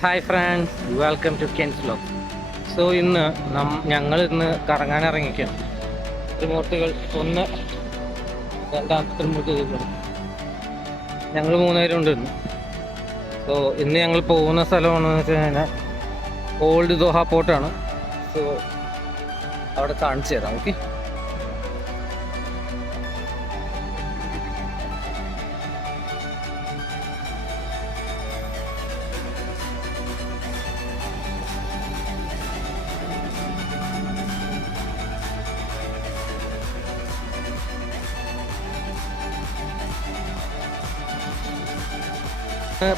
Hi friends welcome to Ken's vlog so ഇന്ന് നം ഞങ്ങൾ ഇന്ന് കറങ്ങാൻ ഇറങ്ങിക്കാം റിമോട്ടുകൾ ഒന്ന് രണ്ടാമത്തെ റിമോട്ട് ചെയ്തിട്ടുണ്ട് ഞങ്ങൾ മൂന്നുപേരുണ്ട് ഇന്ന്. സോ ഇന്ന് ഞങ്ങൾ പോകുന്ന സ്ഥലമാണെന്ന് വെച്ച് കഴിഞ്ഞാൽ ഓൾഡ് ദോഹ പോർട്ടാണ് സോ അവിടെ കാണിച്ചു തരാം ഓക്കെ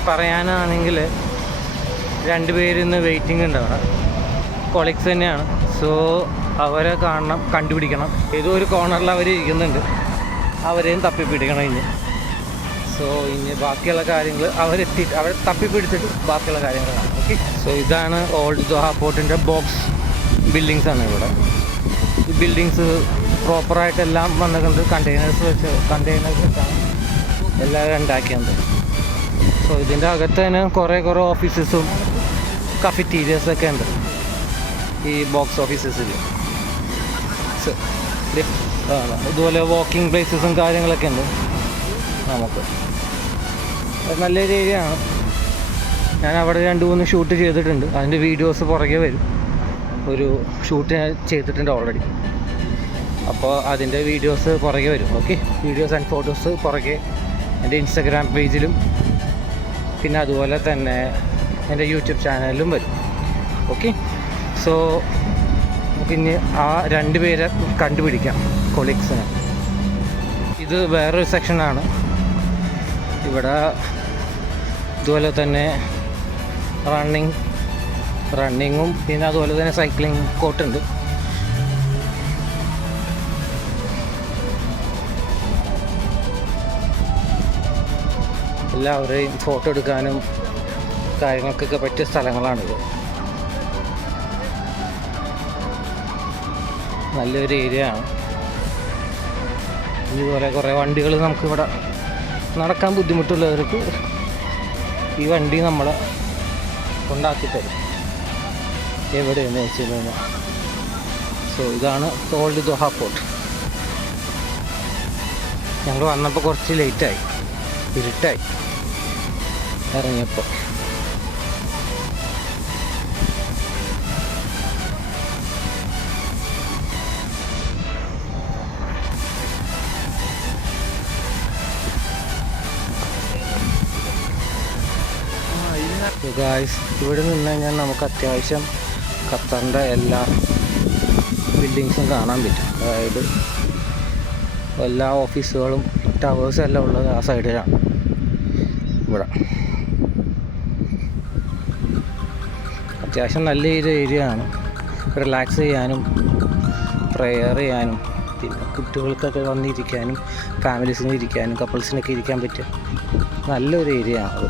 പറയാനാണെങ്കിൽ രണ്ടുപേരിന്ന് വെയിറ്റിംഗ് ഉണ്ട് അവിടെ. കൊളീഗ്സ് തന്നെയാണ്. സോ അവരെ കാണണം കണ്ടുപിടിക്കണം. ഏതോ ഒരു കോർണറിൽ അവർ ഇരിക്കുന്നുണ്ട്. അവരെയും തപ്പിപ്പിടിക്കണം ഇനി. സോ ഇനി ബാക്കിയുള്ള കാര്യങ്ങൾ അവരെത്തി അവരെ തപ്പിപ്പിടിച്ചിട്ട് ബാക്കിയുള്ള കാര്യങ്ങൾ ഓക്കെ സോ ഇതാണ് ഓൾഡ് ദോഹ പോർട്ടിന്റെ ബോക്സ് ബിൽഡിങ്സ് ആണ് ഇവിടെ. ഈ ബിൽഡിങ്സ് പ്രോപ്പറായിട്ടെല്ലാം വന്നിട്ടുണ്ട്. കണ്ടെയ്നേഴ്സ് വെച്ച് കണ്ടെയ്നേഴ്സ് വെച്ചാണ്. എല്ലാവരും ഉണ്ടാക്കിയത്. സോ ഇതിന്റെ അകത്ത് തന്നെ കുറേ കുറേ ഓഫീസസും കഫറ്റീരിയസ് ഒക്കെ ഉണ്ട്. ഈ ബോക്സ് ഓഫീസസിൽ ഇതുപോലെ വാക്കിംഗ് പ്ലേസസും കാര്യങ്ങളൊക്കെ ഉണ്ട് നമുക്ക്. നല്ലൊരു ഏരിയ ആണ്. ഞാൻ അവിടെ രണ്ട് മൂന്ന് ഷൂട്ട് ചെയ്തിട്ടുണ്ട്. അതിന്റെ വീഡിയോസ് പുറകെ വരും. ഒരു ഷൂട്ട് ഞാൻ ചെയ്തിട്ടുണ്ട് ഓൾറെഡി അപ്പോൾ അതിന്റെ വീഡിയോസ് പുറകെ വരും. ഓക്കെ വീഡിയോസ് ആൻഡ് ഫോട്ടോസ് പുറകെ. എന്റെ ഇൻസ്റ്റഗ്രാം പേജിലും പിന്നെ അതുപോലെ തന്നെ എന്റെ യൂട്യൂബ് ചാനലിലും വരും. ഓക്കെ സോ നമുക്കിനി ആ രണ്ട് പേരെ കണ്ടുപിടിക്കാം കൊളീഗ്സിനെ ഇത് വേറൊരു സെക്ഷനാണ് ഇവിടെ ഇതുപോലെ തന്നെ റണ്ണിങ് റണ്ണിങ്ങും പിന്നെ അതുപോലെ തന്നെ സൈക്ലിംഗ് കോട്ടുണ്ട് എല്ലാവരെയും ഫോട്ടോ എടുക്കാനും കാര്യങ്ങൾക്കൊക്കെ പറ്റിയ സ്ഥലങ്ങളാണിത്. നല്ലൊരു ഏരിയ ആണ്. ഇതുപോലെ കുറേ വണ്ടികൾ നമുക്കിവിടെ നടക്കാൻ ബുദ്ധിമുട്ടുള്ളവർക്ക് ഈ വണ്ടി നമ്മൾ ഉണ്ടാക്കിത്തരും തരും എവിടെയെന്ന് വെച്ച് കഴിഞ്ഞാൽ സോ ഇതാണ് ഓൾഡ് ദോഹ പോർട്ട് ഞങ്ങൾ വന്നപ്പോൾ കുറച്ച് ലേറ്റായി ഇരുട്ടായി. ഇറങ്ങിയപ്പോൾ ഗായ്സ് ഇവിടെ നിന്ന് കഴിഞ്ഞാൽ നമുക്ക് അത്യാവശ്യം ഖത്തറിന്റെ എല്ലാ ബിൽഡിങ്സും കാണാൻ പറ്റും. അതായത് എല്ലാ ഓഫീസുകളും ടവേഴ്സും എല്ലാം ഉള്ളത് ആ സൈഡിലാണ് ഇവിടെ. അത്യാവശ്യം നല്ല ഒരു ഏരിയ ആണ്. റിലാക്സ് ചെയ്യാനും പ്രെയർ ചെയ്യാനും പിന്നെ കുട്ടികൾക്കൊക്കെ വന്നിരിക്കാനും ഫാമിലീസിന് ഇരിക്കാനും കപ്പിൾസിനൊക്കെ ഇരിക്കാൻ പറ്റിയ നല്ലൊരു ഏരിയ ആണ്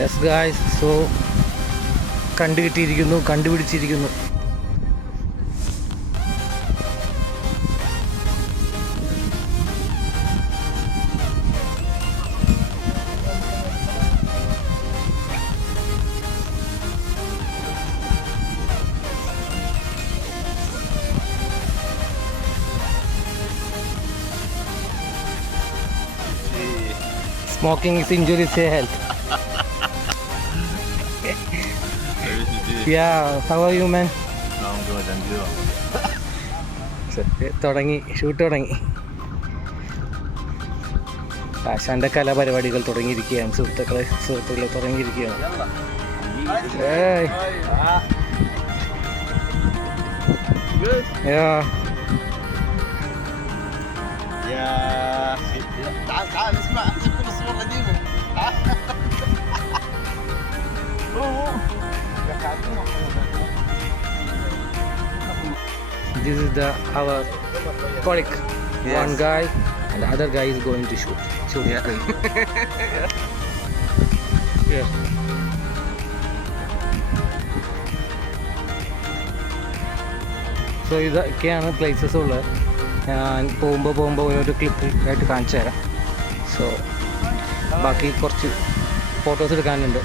യെസ് ഗായ്സ് സോ കണ്ടുകിട്ടിയിരിക്കുന്നു കണ്ടുപിടിച്ചിരിക്കുന്നു. Is is to to Health yeah how are you man I'm good, and you? തുടങ്ങി ഷൂട്ട് തുടങ്ങി ആശാന്റെ കലാപരിപാടികൾ തുടങ്ങിയിരിക്കുകയാണ് സുഹൃത്തുക്കളെ സുഹൃത്തുക്കളെ തുടങ്ങിയിരിക്കുകയാണ് ഏയ് യാ يا تعال تعال اسمع this is the our colleague. Yes. One guy and the other guy is going to shoot. Shoot. Yeah. yeah. yeah. So ഇതൊക്കെയാണ് പ്ലേസസ് ഉള്ളത് ഞാൻ പോകുമ്പോൾ പോകുമ്പോൾ ഒരു ക്ലിപ്പ് ആയിട്ട് കാണിച്ചു തരാം സോ ബാക്കി കുറച്ച് ഫോട്ടോസ് എടുക്കാനുണ്ട്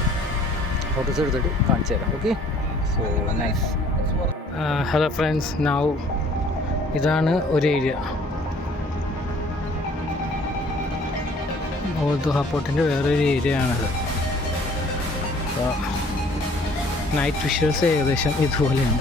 ഫോട്ടോസ് എടുത്തിട്ട് കാണിച്ചു തരാം okay so nice hello friends now ഇതാണ് ഒരു ഏരിയ ദുഹാപ്പോട്ടിന്റെ വേറൊരു ഏരിയ ആണത്. നൈറ്റ് വിഷ്വൽസ് ഏകദേശം ഇതുപോലെയാണ്.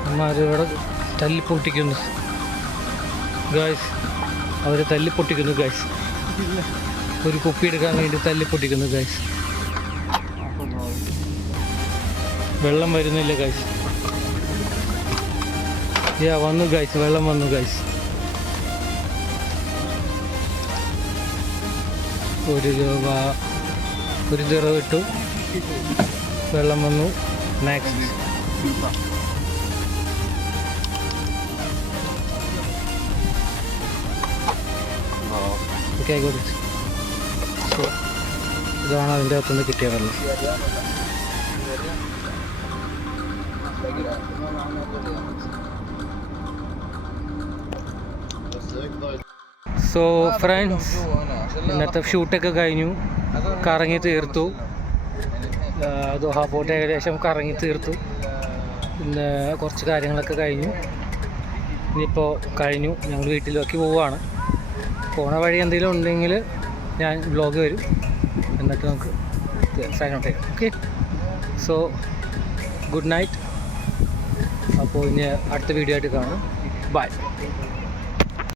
അമ്മമാരിവിടെ തല്ലി പൊട്ടിക്കുന്നു ഗായ്സ് അവർ തല്ലി പൊട്ടിക്കുന്നു ഗായ്സ് ഒരു കുപ്പി എടുക്കാൻ വേണ്ടി തല്ലി പൊട്ടിക്കുന്നു ഗായ്സ് വെള്ളം വരുന്നില്ല ഗായ്സ് യാ വന്നു ഗായ്സ് വെള്ളം വന്നു ഗായ്സ് ഒരു രൂപ ഒരു ദിറ ഇട്ടു. വെള്ളം വന്നു. നെക്സ്റ്റ് ഓക്കെ ആയിക്കോട്ടെ സോ ഇതാണ് അതിന്റെ അകത്തുനിന്ന് കിട്ടിയ വെള്ളം. സോ ഫ്രണ്ട്സ് ഇന്നത്തെ ഷൂട്ടൊക്കെ കഴിഞ്ഞു. കറങ്ങി തീർത്തു. ദോഹ പോട്ട് ഏകദേശം കറങ്ങി തീർത്തു. കുറച്ച് കാര്യങ്ങളൊക്കെ കഴിഞ്ഞു. ഇനിയിപ്പോൾ കഴിഞ്ഞു. ഞങ്ങൾ വീട്ടിലേക്ക് പോവുകയാണ് പോണ വഴി എന്തെങ്കിലും ഉണ്ടെങ്കിൽ ഞാൻ ബ്ലോഗ് വരും. എന്നിട്ട് നമുക്ക് സൈൻ ഔട്ട് ചെയ്യാം. ഓക്കെ സോ ഗുഡ് നൈറ്റ് അപ്പോൾ ഇനി അടുത്ത വീഡിയോ ആയിട്ട് കാണാം. ബൈ